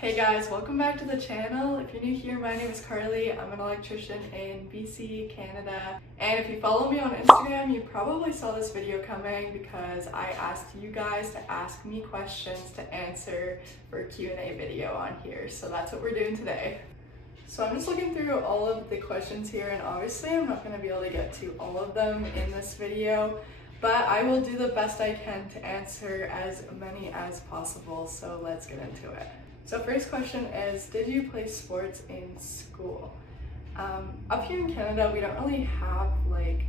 Hey guys, welcome back to the channel. If you're new here, my name is Carly. I'm an electrician in BC, Canada. And if you follow me on Instagram, you probably saw this video coming because I asked you guys to ask me questions to answer for a Q&A video on here. So that's what we're doing today. So I'm just looking through all of the questions here, and obviously I'm not going to be able to get to all of them in this video, but I will do the best I can to answer as many as possible. So let's get into it. So first question is, did you play sports in school? Up here in Canada, we don't really have like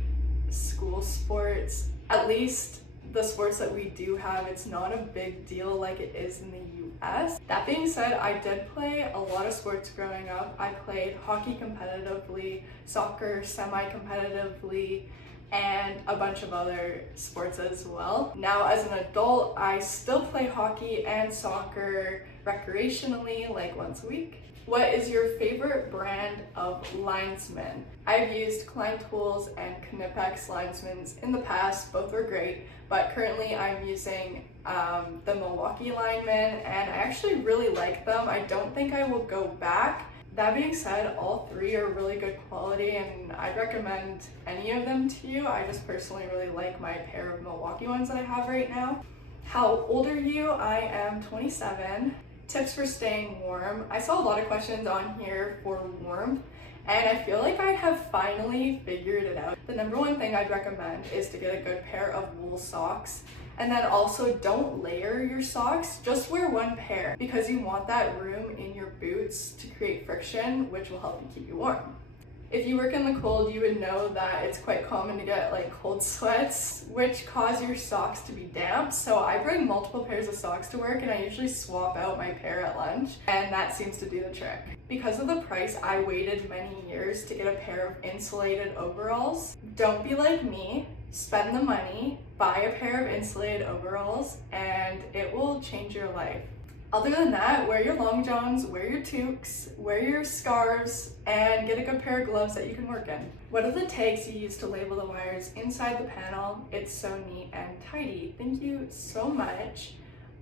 school sports. At least the sports that we do have, it's not a big deal like it is in the US. That being said, I did play a lot of sports growing up. I played hockey competitively, soccer semi-competitively, and a bunch of other sports as well. Now as an adult, I still play hockey and soccer recreationally, like once a week. What is your favorite brand of linesman? I've used Klein Tools and Knipex linesmans in the past, both were great, but currently I'm using the Milwaukee lineman and I actually really like them. I don't think I will go back. That being said, all three are really good quality and I'd recommend any of them to you. I just personally really like my pair of Milwaukee ones that I have right now. How old are you? I am 27. Tips for staying warm. I saw a lot of questions on here for warmth, and I feel like I have finally figured it out. The number one thing I'd recommend is to get a good pair of wool socks. And then also don't layer your socks, just wear one pair because you want that room in your boots to create friction, which will help you keep you warm. If you work in the cold, you would know that it's quite common to get like cold sweats, which cause your socks to be damp. So I bring multiple pairs of socks to work and I usually swap out my pair at lunch, and that seems to do the trick. Because of the price, I waited many years to get a pair of insulated overalls. Don't be like me. Spend the money, buy a pair of insulated overalls, and it will change your life. Other than that, wear your long johns, wear your toques, wear your scarves, and get a good pair of gloves that you can work in. What are the tags you use to label the wires inside the panel? It's so neat and tidy. Thank you so much.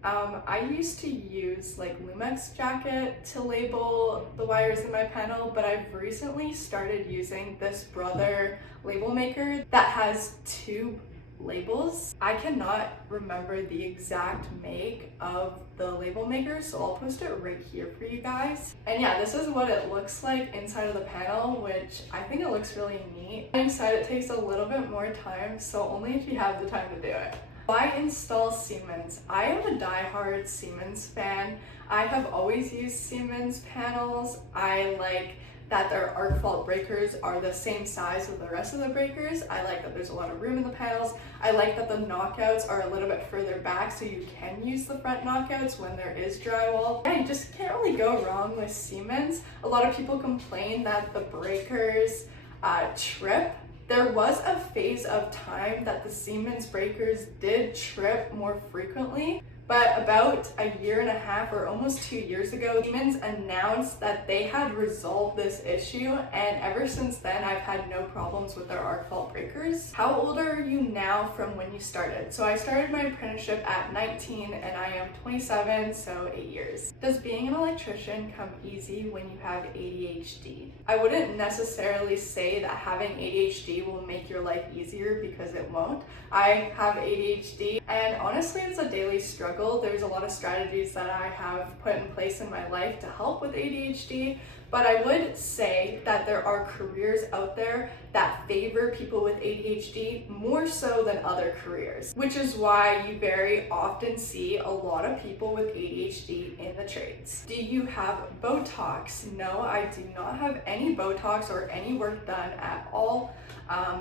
I used to use like Lumex jacket to label the wires in my panel, but I've recently started using this Brother label maker that has two labels. I cannot remember the exact make of the label maker, so I'll post it right here for you guys. And yeah, this is what it looks like inside of the panel, which I think it looks really neat. Inside it takes a little bit more time, so only if you have the time to do it. Why install Seamans? I am a die-hard Seamans fan. I have always used Seamans panels. I like that their arc fault breakers are the same size as the rest of the breakers. I like that there's a lot of room in the panels. I like that the knockouts are a little bit further back so you can use the front knockouts when there is drywall. Yeah, you just can't really go wrong with Seamans. A lot of people complain that the breakers trip. There was a phase of time that the Seamans breakers did trip more frequently, but about a year and a half or almost 2 years ago, Seamans announced that they had resolved this issue, and ever since then I've had no problems with their arc fault breakers. How old are you now from when you started? So I started my apprenticeship at 19 and I am 27, so 8 years. Does being an electrician come easy when you have ADHD? I wouldn't necessarily say that having ADHD will make your life easier because it won't. I have ADHD and honestly it's a daily struggle. There's a lot of strategies that I have put in place in my life to help with ADHD, but I would say that there are careers out there that favor people with ADHD more so than other careers, which is why you very often see a lot of people with ADHD in the trades. Do you have Botox? No, I do not have any Botox or any work done at all.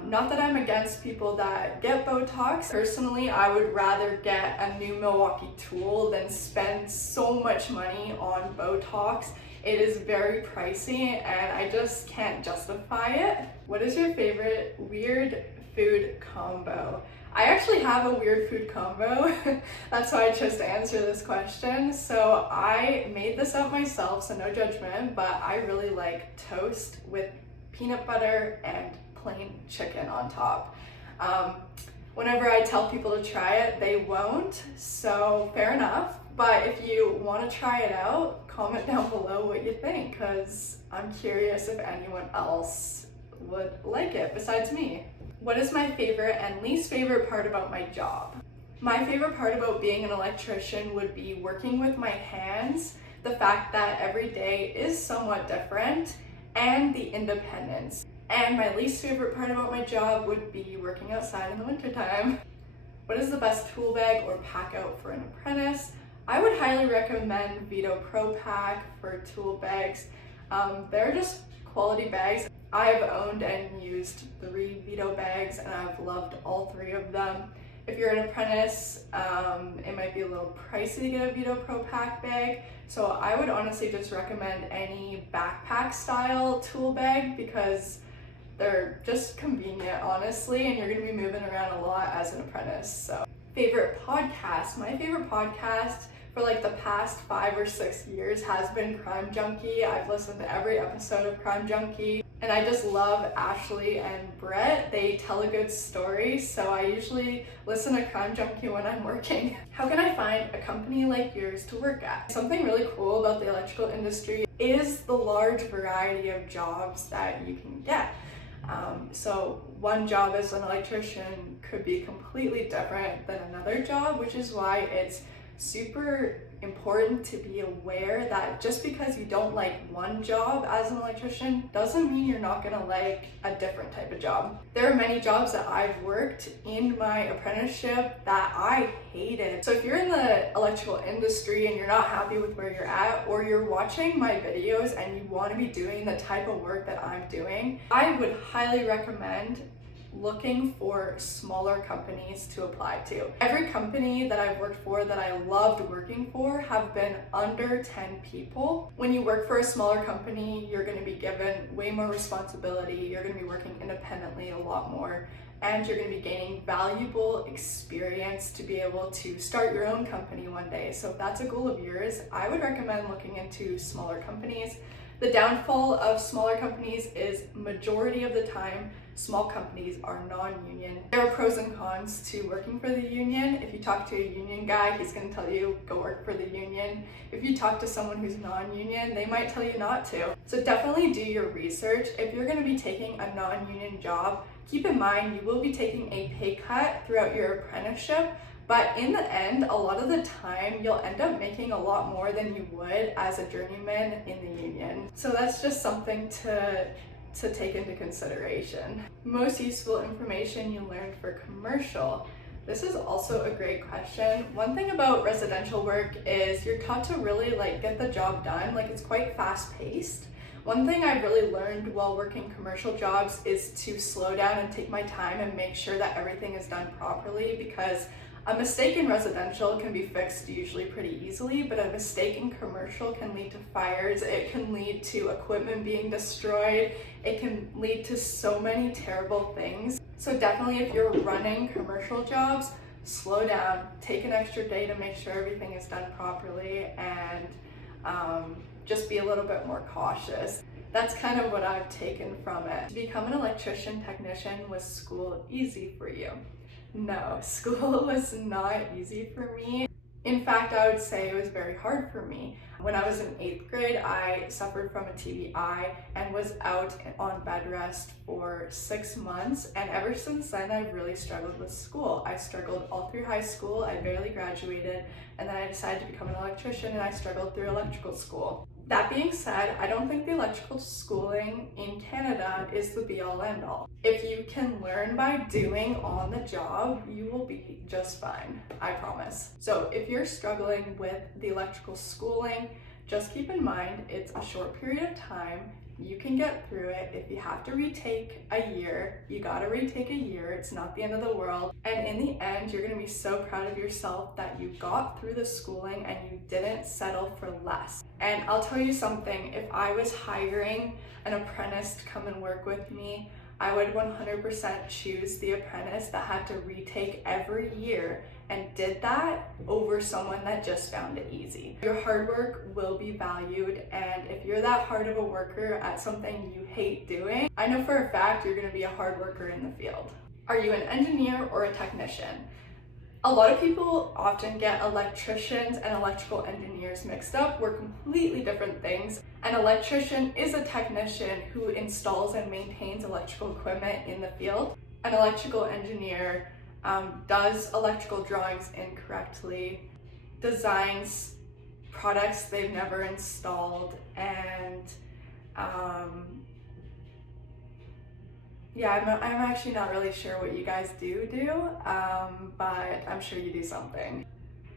Not that I'm against people that get Botox. Personally, I would rather get a new Milwaukee tool than spend so much money on Botox. It is very pricey and I just can't justify it. What is your favorite weird food combo? I actually have a weird food combo. That's why I chose to answer this question. So I made this up myself, so no judgment, but I really like toast with peanut butter and plain chicken on top. Whenever I tell people to try it, they won't, so fair enough. But if you want to try it out, comment down below what you think, because I'm curious if anyone else would like it besides me. What is my favorite and least favorite part about my job? My favorite part about being an electrician would be working with my hands, the fact that every day is somewhat different, and the independence. And my least favorite part about my job would be working outside in the wintertime. What is the best tool bag or pack out for an apprentice? I would highly recommend Vito Pro Pack for tool bags. They're just quality bags. I've owned and used 3 Vito bags and I've loved all 3 of them. If you're an apprentice, it might be a little pricey to get a Vito Pro Pack bag. So I would honestly just recommend any backpack style tool bag because they're just convenient, honestly, and you're gonna be moving around a lot as an apprentice. So, favorite podcast? My favorite podcast for like the past 5 or 6 years has been Crime Junkie. I've listened to every episode of Crime Junkie, and I just love Ashley and Brett. They tell a good story, so I usually listen to Crime Junkie when I'm working. How can I find a company like yours to work at? Something really cool about the electrical industry is the large variety of jobs that you can get. So one job as an electrician could be completely different than another job, which is why it's super important to be aware that just because you don't like one job as an electrician doesn't mean you're not gonna like a different type of job. There are many jobs that I've worked in my apprenticeship that I hated. So if you're in the electrical industry and you're not happy with where you're at, or you're watching my videos and you want to be doing the type of work that I'm doing, I would highly recommend looking for smaller companies to apply to. Every company that I've worked for that I loved working for have been under 10 people. When you work for a smaller company, you're going to be given way more responsibility, you're going to be working independently a lot more, and you're going to be gaining valuable experience to be able to start your own company one day. So if that's a goal of yours, I would recommend looking into smaller companies. The downfall of smaller companies is majority of the time, small companies are non-union. There are pros and cons to working for the union. If you talk to a union guy, he's gonna tell you go work for the union. If you talk to someone who's non-union, they might tell you not to. So definitely do your research. If you're gonna be taking a non-union job, keep in mind you will be taking a pay cut throughout your apprenticeship, but in the end, a lot of the time, you'll end up making a lot more than you would as a journeyman in the union. So that's just something to take into consideration. Most useful information you learned for commercial. This is also a great question. One thing about residential work is you're taught to really get the job done. It's quite fast paced. One thing I've really learned while working commercial jobs is to slow down and take my time and make sure that everything is done properly, because a mistake in residential can be fixed usually pretty easily, but a mistake in commercial can lead to fires, it can lead to equipment being destroyed, it can lead to so many terrible things. So definitely if you're running commercial jobs, slow down, take an extra day to make sure everything is done properly, and just be a little bit more cautious. That's kind of what I've taken from it. To become an electrician technician, was school easy for you? No, school was not easy for me. In fact, I would say it was very hard for me. When I was in 8th grade, I suffered from a TBI and was out on bed rest for 6 months. And ever since then, I've really struggled with school. I struggled all through high school, I barely graduated, and then I decided to become an electrician and I struggled through electrical school. That being said, I don't think the electrical schooling in Canada is the be-all end-all. If you can learn by doing on the job, you will be just fine, I promise. So if you're struggling with the electrical schooling, just keep in mind it's a short period of time. You can get through it. If you have to retake a year, you gotta retake a year. It's not the end of the world. And in the end, you're gonna be so proud of yourself that you got through the schooling and you didn't settle for less. And I'll tell you something, if I was hiring an apprentice to come and work with me, I would 100% choose the apprentice that had to retake every year and did that over someone that just found it easy. Your hard work will be valued, and if you're that hard of a worker at something you hate doing, I know for a fact you're gonna be a hard worker in the field. Are you an engineer or a technician? A lot of people often get electricians and electrical engineers mixed up. We're completely different things. An electrician is a technician who installs and maintains electrical equipment in the field. An electrical engineer does electrical drawings incorrectly, designs products they've never installed, and yeah, I'm actually not really sure what you guys do, but I'm sure you do something.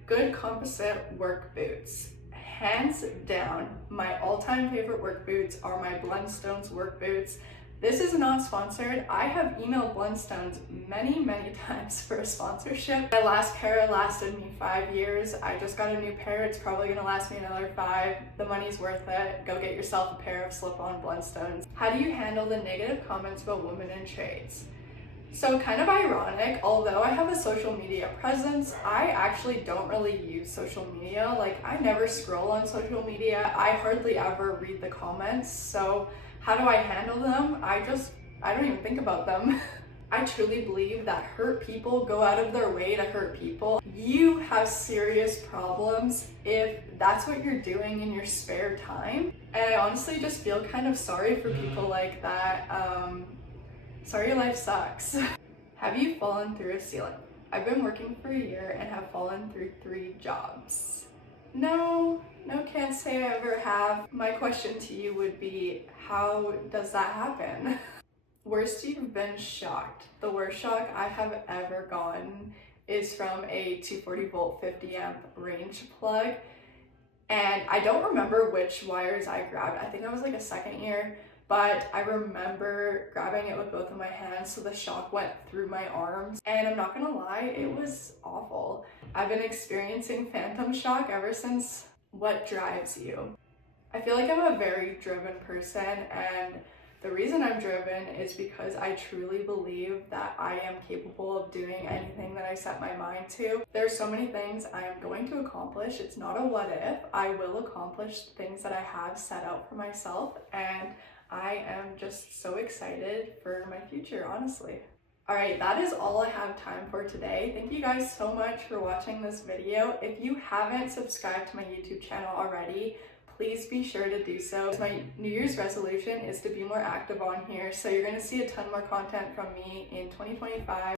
Good composite work boots. Hands down, my all-time favorite work boots are my Blundstones work boots. This is not sponsored. I have emailed Blundstones many times for a sponsorship. My last pair lasted me 5 years. I just got a new pair. It's probably gonna last me another 5. The money's worth it. Go get yourself a pair of slip-on Blundstones. How do you handle the negative comments about women in trades? So kind of ironic, although I have a social media presence, I actually don't really use social media. Like, I never scroll on social media. I hardly ever read the comments. So how do I handle them? I don't even think about them. I truly believe that hurt people go out of their way to hurt people. You have serious problems if that's what you're doing in your spare time. And I honestly just feel kind of sorry for people like that. Sorry your life sucks. Have you fallen through a ceiling? I've been working for a year and have fallen through 3 jobs. No, can't say I ever have. My question to you would be, how does that happen? Worst you've been shocked. The worst shock I have ever gotten is from a 240 volt 50 amp range plug. And I don't remember which wires I grabbed. I think I was like a second year, but I remember grabbing it with both of my hands so the shock went through my arms. And I'm not gonna lie, it was awful. I've been experiencing phantom shock ever since. What drives you? I feel like I'm a very driven person, and the reason I'm driven is because I truly believe that I am capable of doing anything that I set my mind to. There's so many things I am going to accomplish. It's not a what if. I will accomplish things that I have set out for myself, and I am just so excited for my future, honestly. Alright, that is all I have time for today. Thank you guys so much for watching this video. If you haven't subscribed to my YouTube channel already, please be sure to do so. My New Year's resolution is to be more active on here, so you're going to see a ton more content from me in 2025.